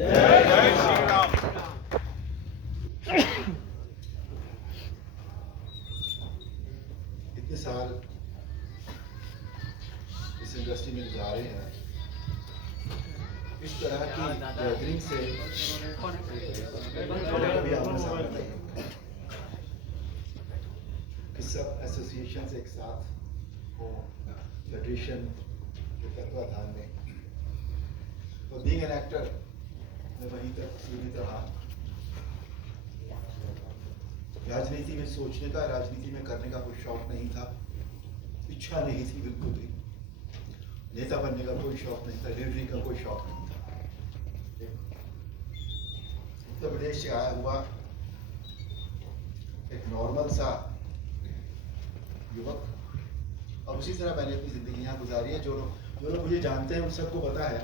जय श्री राम। इतने साल इस इंडस्ट्री में गुजारे हैं, इस तरह की गैदरिंग से कभी आमने सामने नहीं हुआ कि सब एसोसिएशन एक साथ हो फेडरेशन के तत्वाधान में। और बीइंग एन एक्टर मैं वहीं तक सीमित रहा। राजनीति में सोचने का, राजनीति में करने का कोई शौक नहीं था, इच्छा नहीं थी बिल्कुल भी। नेता बनने का कोई शौक नहीं था, लीडरिंग का कोई शौक नहीं था। उत्तर प्रदेश से आया हुआ एक नॉर्मल सा युवक, और उसी तरह मैंने अपनी जिंदगी यहाँ गुजारी है। जो लोग मुझे जानते हैं उन सबको पता है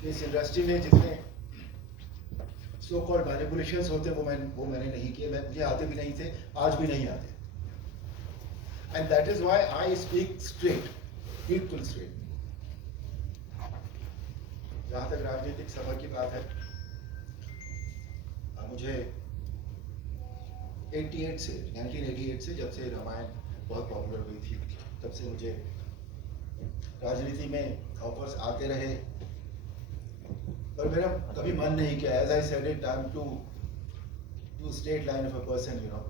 कि इस इंडस्ट्री में जितने सो कॉल्ड मैनिपुलेशंस होते हैं वो मैंने नहीं किए। मुझे आते भी नहीं थे, आज भी नहीं आते। And that is why I speak straight, बिल्कुल स्ट्रेट। जहां तक राजनीतिक सभा की बात है, मुझे 1988 से जब से रामायण बहुत पॉपुलर हुई थी, तब से मुझे राजनीति में ऑफर्स आते रहे, पर मेरा कभी मन नहीं किया। As I said it, I am too straight line of a person, you know.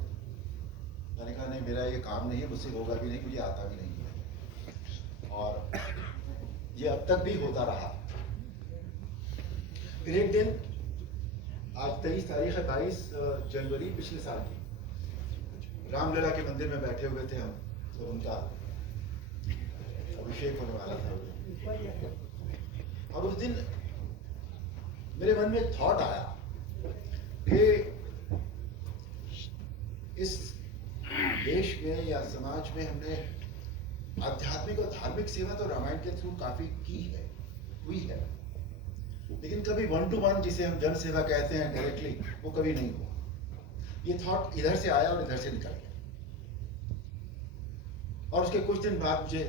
मैंने कहा नहीं, मेरा ये काम नहीं है, मुझसे होगा भी नहीं, मुझे आता भी नहीं है, और ये अब तक भी होता रहा। फिर एक दिन, आज 23 तारीख है, 22 जनवरी पिछले साल की, रामलला के मंदिर में बैठे हुए थे हम, तो उनका अभिषेक होने वाला था। और उस दिन मेरे मन में एक थॉट आया कि इस देश में या समाज में हमने आध्यात्मिक और धार्मिक सेवा तो रामायण के थ्रू काफी की है, हुई है, लेकिन कभी 1 to 1 जिसे हम जन सेवा कहते हैं डायरेक्टली, वो कभी नहीं हुआ। ये थॉट इधर से आया और इधर से निकल गया, और उसके कुछ दिन बाद मुझे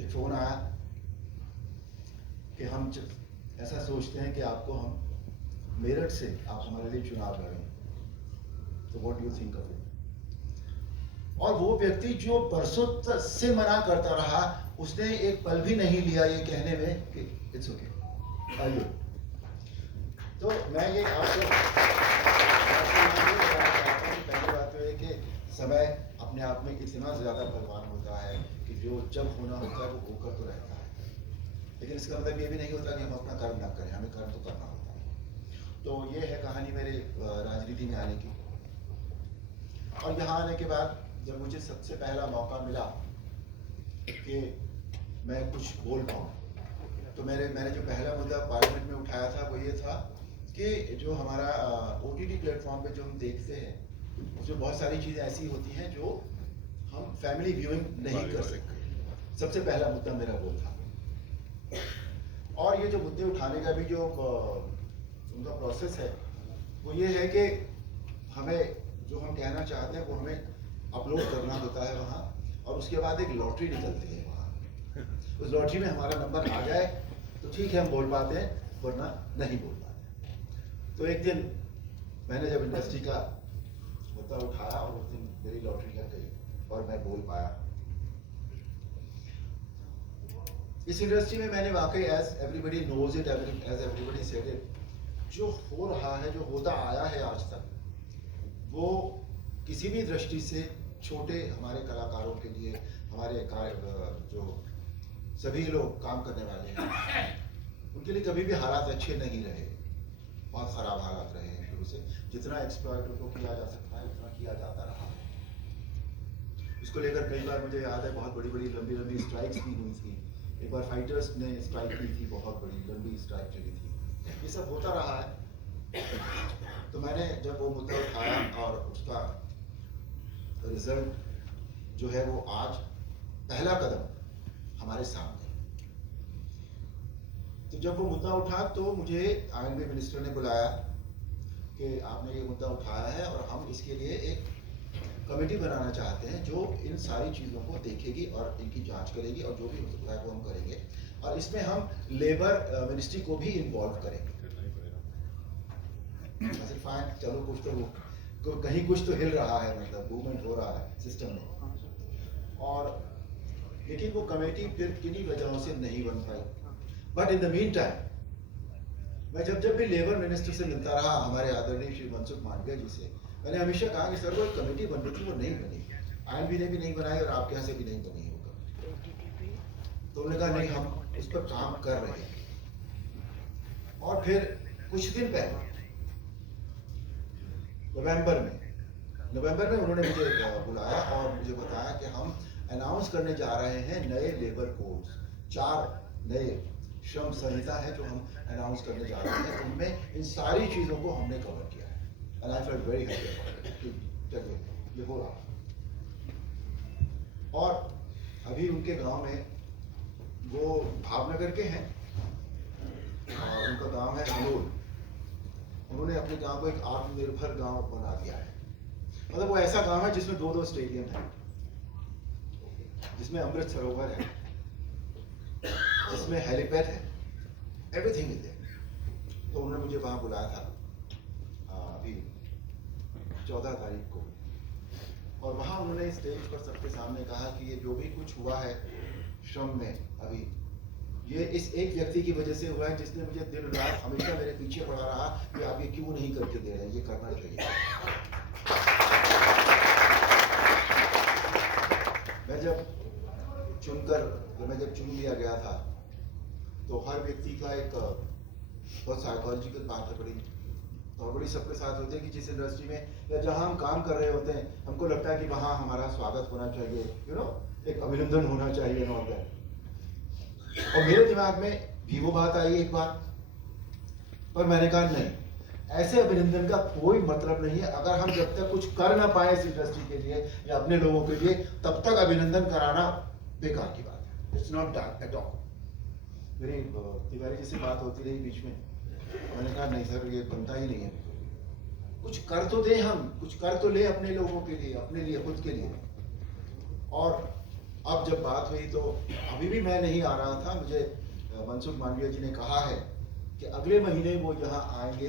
एक फोन आया कि हम ऐसा सोचते हैं कि आपको हम मेरठ से आप हमारे लिए चुनाव लड़ें, तो what do you think of it. और वो व्यक्ति जो बरसों से मना करता रहा, उसने एक पल भी नहीं लिया ये कहने में कि इट्स ओके, आइए। तो मैं ये आपको पहली बात तो है कि समय अपने आप में इतना ज्यादा बलवान होता है कि जो जब होना होता है वो होकर तो रहता है, लेकिन इसका मतलब ये भी नहीं होता कि हम अपना कर्म ना करें, हमें कर्म तो करना होता है। तो ये है कहानी मेरे राजनीति में आने की। और यहाँ आने के बाद जब मुझे सबसे पहला मौका मिला कि मैं कुछ बोल पाऊँ, तो मैंने जो पहला मुद्दा पार्लियामेंट में उठाया था वो ये था कि जो हमारा OTT प्लेटफॉर्म पे जो हम देखते हैं, उसमें बहुत सारी चीज़ें ऐसी होती हैं जो हम फैमिली व्यूइंग नहीं कर सकते। सबसे पहला मुद्दा मेरा वो था। और ये जो मुद्दे उठाने का भी जो उनका प्रोसेस है, वो ये है कि हमें जो हम कहना चाहते हैं वो हमें अपलोड करना होता है वहाँ, और उसके बाद एक लॉटरी निकलती है वहाँ। उस लॉटरी में हमारा नंबर आ जाए तो ठीक है, हम बोल पाते हैं, वरना नहीं बोल पाते। तो एक दिन मैंने जब इंडस्ट्री का मुद्दा उठाया और उस दिन मेरी लॉटरी लग गई और मैं बोल पाया। इस इंडस्ट्री में मैंने वाकई, as everybody knows it, as everybody said it, जो हो रहा है, जो होता आया है आज तक, वो किसी भी दृष्टि से छोटे हमारे कलाकारों के लिए, हमारे जो सभी लोग काम करने वाले हैं, उनके लिए कभी भी हालात अच्छे नहीं रहे। बहुत खराब हालात रहे हैं शुरू से। जितना एक्सप्लॉइट उनको किया जा सकता है उतना किया जाता रहा है। इसको लेकर कई बार मुझे याद है बहुत बड़ी बड़ी लंबी लंबी स्ट्राइक्स भी हुई थी। एक बार फाइटर्स ने स्ट्राइक की थी, बहुत बड़ी लंबी स्ट्राइक चली थी। ये सब होता रहा है। तो मैंने जब वो मुद्दा उठाया और उसका रिजल्ट जो है वो आज पहला कदम हमारे सामने, तो जब वो मुद्दा उठा तो मुझे आईएनबी मिनिस्टर ने बुलाया कि आपने ये मुद्दा उठाया है और हम इसके लिए एक कमेटी बनाना चाहते हैं जो इन सारी चीज़ों को देखेगी और इनकी जांच करेगी और जो भी हो सकता है वो हम करेंगे। और इसमें हम लेबर मिनिस्ट्री को भी इन्वॉल्व करेंगे। फाइन, चलो कहीं कुछ तो हिल रहा है, मतलब मूवमेंट हो रहा है सिस्टम में। और लेकिन वो कमेटी फिर किन्हीं वजहों से नहीं बन पाई। But in the mean time मैं जब भी लेबर मिनिस्टर से मिलता रहा, हमारे आदरणीय श्री मनसुख मांडविया जी से, मैंने हमेशा कहा कि सर वो एक कमेटी बन रही थी, वो नहीं बनी, आईएनबी ने भी नहीं बनाई और आपके यहाँ से भी नहीं बनी होगा। तो उन्होंने कहा नहीं, हम इस पर काम कर रहे हैं। और फिर कुछ दिन पहले नवंबर में उन्होंने मुझे बुलाया और मुझे बताया कि हम अनाउंस करने जा रहे हैं नए लेबर कोड्स, 4 नए श्रम संहिता है जो हम अनाउंस करने जा रहे हैं। उनमें इन सारी चीज़ों को हमने कवर किया है। And I felt very happy कि चलिए ये हो रहा। और अभी उनके गांव में, वो भावनगर के हैं और उनका गांव है हनोल। उन्होंने अपने गांव को एक आत्मनिर्भर गांव बना दिया है। मतलब वो ऐसा गांव है जिसमें 2-2 स्टेडियम है, जिसमें अमृत सरोवर है, जिसमें हेलीपैड है, एवरीथिंग इज देयर। तो उन्होंने मुझे वहां बुलाया था अभी 14 तारीख को, और वहां उन्होंने स्टेज पर सबके सामने कहा कि ये जो भी कुछ हुआ है श्रम में अभी, ये इस एक व्यक्ति की वजह से हुआ है जिसने मुझे दिन रात हमेशा मेरे पीछे पड़ा रहा कि आप ये क्यों नहीं करके दे रहे हैं, ये करना चाहिए। मैं जब चुन लिया गया था तो हर व्यक्ति का एक बहुत साइकोलॉजिकल बात है, बड़ी सबके साथ होती है कि जिस इंडस्ट्री में या जहां हम काम कर रहे होते हैं, हमको लगता है कि वहां हमारा स्वागत होना चाहिए, एक अभिनंदन होना चाहिए और और मेरे दिमाग में भी वो बात आई एक बार, पर मैंने कहा नहीं, ऐसे अभिनंदन का कोई मतलब नहीं है। अगर हम जब तक कुछ कर ना पाए इस इंडस्ट्री के लिए या अपने लोगों के लिए, तब तक अभिनंदन कराना बेकार की बात है। It's not done at all. मेरी तिवारी जी से बात होती रही बीच में, मैंने कहा नहीं सर, ये बनता ही नहीं है। कुछ कर तो दे, हम कुछ कर तो ले अपने लोगों के लिए, अपने लिए, खुद के लिए। और अब जब बात हुई तो अभी भी मैं नहीं आ रहा था, मुझे मनसुख मांडविया जी ने कहा है कि अगले महीने वो यहाँ आएंगे,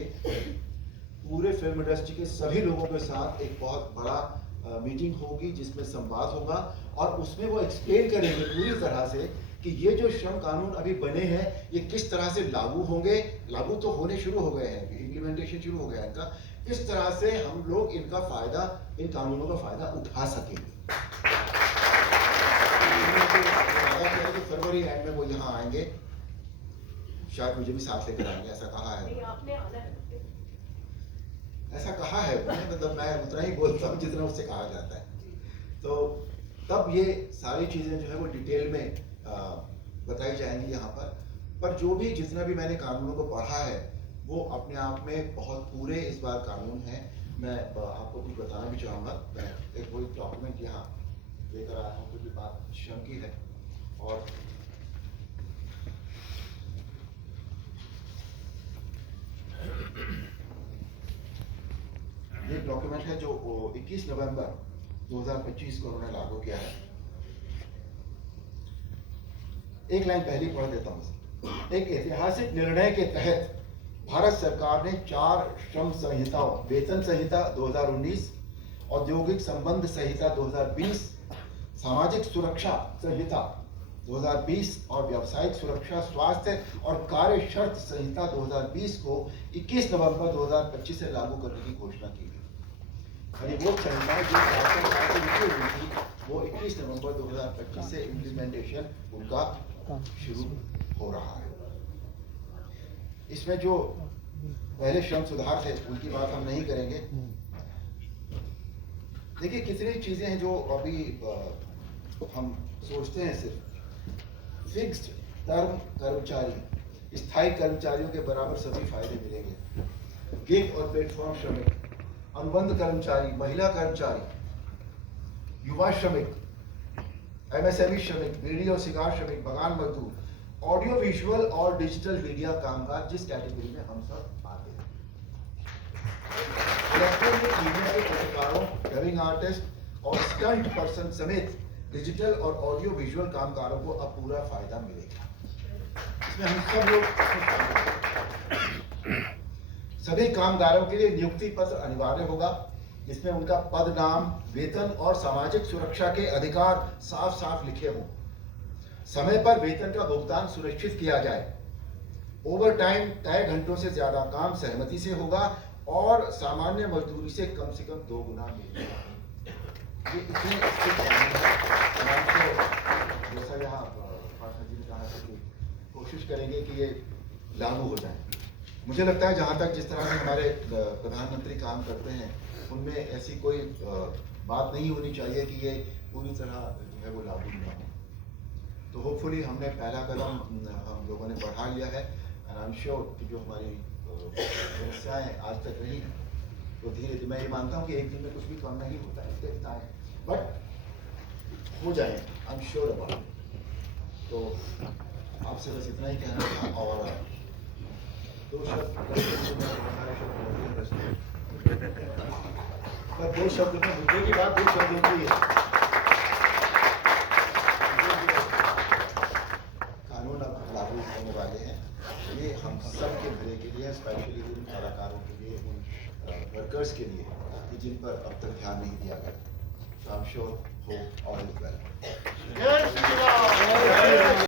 पूरे फिल्म इंडस्ट्री के सभी लोगों के साथ एक बहुत बड़ा मीटिंग होगी जिसमें संवाद होगा, और उसमें वो एक्सप्लेन करेंगे पूरी तरह से कि ये जो श्रम कानून अभी बने हैं ये किस तरह से लागू होंगे। लागू तो होने शुरू हो गए हैं, इम्प्लीमेंटेशन शुरू हो गया इनका, किस तरह से हम लोग इनका फायदा, इन कानूनों का फायदा उठा सकेंगे। फरवरी एंड में वो यहाँ आएंगे, शायद मुझे भी साथ लेकर आएंगे, ऐसा कहा है। ऐसा कहा है, मतलब मैं उतना ही बोलता हूँ जितना उससे कहा जाता है। तो तब ये सारी चीजें जो है वो डिटेल में बताई जाएंगी यहाँ पर जो भी जितना भी मैंने कानूनों को पढ़ा है वो अपने आप में बहुत पूरे इस बार कानून है। मैं आपको कुछ बताना भी चाहूँगा। मैं एक कोई डॉक्यूमेंट यहाँ लेकर आया हूँ क्योंकि बात श्रम की है, और ये डॉक्यूमेंट है जो 21 नवंबर 2025 को उन्होंने लागू किया है। एक लाइन पहली पढ़ देता हूँ। एक ऐतिहासिक निर्णय के तहत भारत सरकार ने 4 श्रम संहिताओं, वेतन संहिता 2019, औद्योगिक संबंध संहिता 2020, सामाजिक सुरक्षा संहिता 2020 और व्यावसायिक सुरक्षा, स्वास्थ्य और कार्य शर्त संहिता 2020 को 21 नवंबर 2025 से लागू करने की घोषणा की गई। वो संहिताएं जो वो 21 नवंबर 2025 से इम्प्लीमेंटेशन उनका शुरू हो रहा है। इसमें जो पहले श्रम सुधार थे उनकी बात हम नहीं करेंगे। देखिए कितनी चीजें हैं जो अभी हम सोचते हैं, सिर्फ फिक्स्ड टर्म कर्मचारी, स्थायी कर्मचारियों के बराबर सभी फायदे मिलेंगे। गिग और प्लेटफॉर्म श्रमिक, अनुबंध कर्मचारी, महिला कर्मचारी, युवा श्रमिक, एमएसएमई श्रमिक, बीड़ी और सिगार श्रमिक, बगान मजदूर, ऑडियो विजुअल और डिजिटल मीडिया कामगार, जिस कैटेगरी में हम सब आते हैं। इलेक्ट्रॉनिक मीडिया के पत्रकारों, डबिंग आर्टिस्ट, और स्टंट पर्सन समेत डिजिटल और ऑडियो विजुअल कामगारों को अब पूरा फायदा मिलेगा। इसमें हम सब लोग सभी कामगारों के लिए नियुक्ति पत्र अनिवार्य होगा, जिसमें उनका पद नाम, वेतन और सामाजिक सुरक्षा के अधिकार साफ साफ लिखे हों। समय पर वेतन का भुगतान सुनिश्चित किया जाए। ओवर टाइम तय घंटों से ज्यादा काम सहमति से होगा और सामान्य मजदूरी से कम 2 गुना मिलेगा। ये इतने जैसा यहाँ जी ने कहा था कि कोशिश करेंगे कि ये लागू हो जाए। मुझे लगता है जहाँ तक जिस तरह से हमारे प्रधानमंत्री काम करते हैं, उनमें ऐसी कोई बात नहीं होनी चाहिए कि ये पूरी तरह जो है वो लागू न हो। तो होपफुली हमने पहला कदम हम लोगों ने बढ़ा लिया है। एंड आई एम श्योर कि जो हमारी समस्याएं आज तक रही हैं, तो धीरे धीरे मैं ये मानता हूँ कि एक दिन में कुछ भी कम नहीं होता है, देखता है, बट हो जाए, I am sure about it. तो आपसे बस इतना ही कहना था। और दो शब्द में मुद्दे की बात 2 शब्दों की है। कानून अब लागू होने वाले हैं, ये हम सब के भले के लिए, स्पेशली उन कलाकारों के लिए, उन वर्कर्स के लिए कि जिन पर अब तक ध्यान नहीं दिया गया। So I'm sure hope all is well.